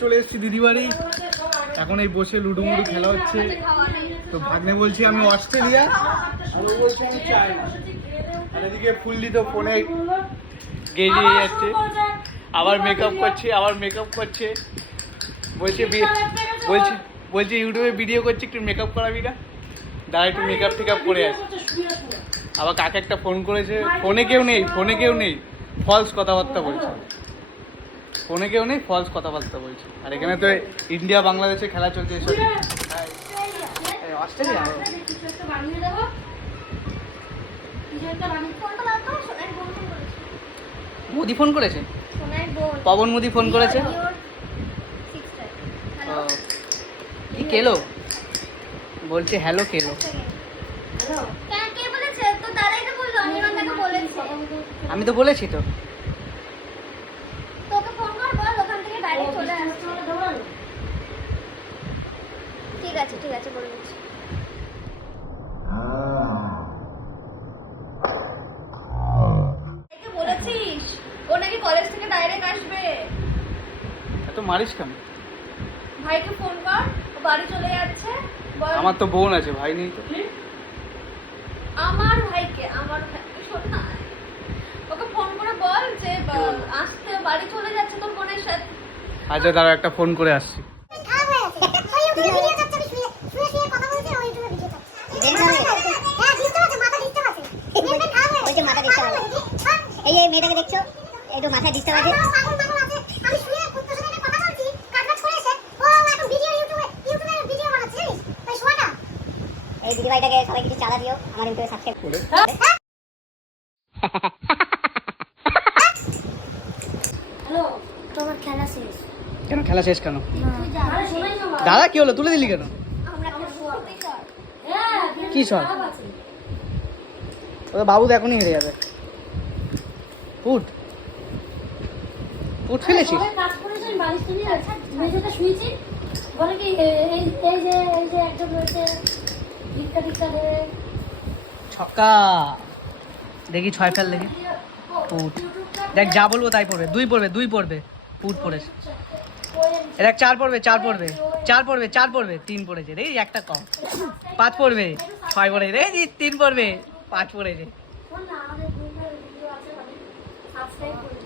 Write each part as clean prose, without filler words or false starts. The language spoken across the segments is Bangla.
চলে এসেছি দিদি বাড়ি। এখন এই বসে লুডো মুডু খেলা হচ্ছে। তো ভাগ্নে বলছি আমি অস্ট্রেলিয়া, আমি বলছি আমি চাইনা। আর এদিকে ফুললি তো ফোনে গেজিয়ে যাচ্ছে, আবার মেকআপ করছে, বলছে বলছি ইউটিউবে ভিডিও করছি, একটু মেকআপ করাবি না? দাঁড়া একটু মেকআপ টেকআপ করে আছে। আবার কাকে একটা ফোন করেছে, ফোনে কেউ নেই, ফলস কথাবার্তা বলছে। আর এখানে তো ইন্ডিয়া বাংলাদেশে খেলা চলছে এসব। অস্ট্রেলিয়া মোদি ফোন করেছে, পবন মোদি ফোন করেছে। কি কেলো বলছে, হ্যালো কেলো। আমি তো বলেছি তো। ঠিক আছে বলে দিচ্ছি। বলেছিস ও নাকি কলেজ থেকে ডাইরেক্ট আসবে। এত মারিস কেন? ভাইকে ফোন কর, ও বাড়ি চলে যাচ্ছে। আমার তো বোন আছে, ভাই নেই তো। আমার ভাইকে শোন না, ওকে ফোন করে বল যে আসতে, বাড়ি চলে যাচ্ছে তোর বোনের সাথে। আচ্ছা দাঁড়া, একটা ফোন করে আসছি। এই মেয়েটাকে দেখছো, একটু মাথায় ডিস্টার্ব আছে। এই দিদিভাইটাকে সবাই কিছু চাঁদা দিও, আমার ইউটিউবে সাবস্ক্রাইব করে। হ্যালো, তোমার খেলা শেষ। কেন খেলা শেষ কেন? দাদা কি হলো, তুলে দিলি কেন? কি শট? ওটা বাবু তো এখনই হেরে যাবে। ফুট ফেলেছিস? কাজ করেছেন বালিশ তুলি, আচ্ছা মেঝেতে শুয়েছি, বলে কি এই যে একজন রয়েছে ভিক্ষা দেবে। ছক্কা, দেখি 6 ফেল দেখি। ফুট, দেখ যা বলবো তাই পড়বে। 2 পড়বে, ফুট পড়েছে। দেখ 4 পড়বে, 3 পড়েছে রে, একটা কম। 5 পড়বে, 6 পড়েছে রে, 3 পড়বে, 5 পড়েছে।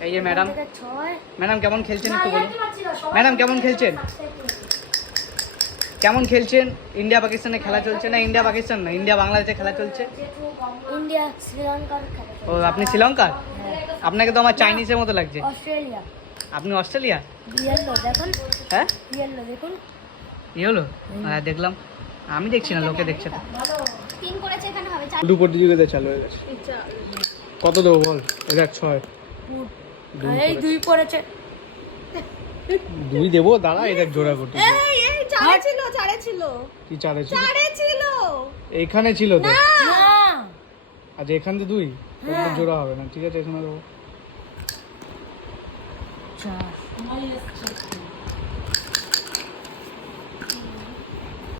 এই যে ম্যাডাম কেমন খেলছেন একটু বলুন। ম্যাডাম কেমন খেলছেন? ইন্ডিয়া পাকিস্তানে খেলা চলছে না? ইন্ডিয়া পাকিস্তান না, ইন্ডিয়া বাংলাদেশে খেলা চলছে। ইন্ডিয়া শ্রীলঙ্কার খেলা। ও আপনি শ্রীলঙ্কার? আপনাকে তো আমার চাইনিজের মতো লাগছে। অস্ট্রেলিয়া। আপনি অস্ট্রেলিয়া? দেখুন। হ্যাঁ দেখুন। কি হলো? হ্যাঁ দেখলাম, আমি দেখছি না, লোকে দেখছে না। তিন করেছে, এখানে হবে 4। দুটো প্রতিযোগিতা চালু হয়ে গেছে। কত দেবো বল? দেখ 6। এই 2 পড়েছে। 2 দেবো, দাঁড়া এই দেখ জোড়া করতে। এই চারে ছিল। কি চারে ছিল? চারে ছিল। এইখানে ছিল তো। না আচ্ছা এখান তো 2, তাহলে জোড়া হবে না। ঠিক আছে এখানে দেবো 4।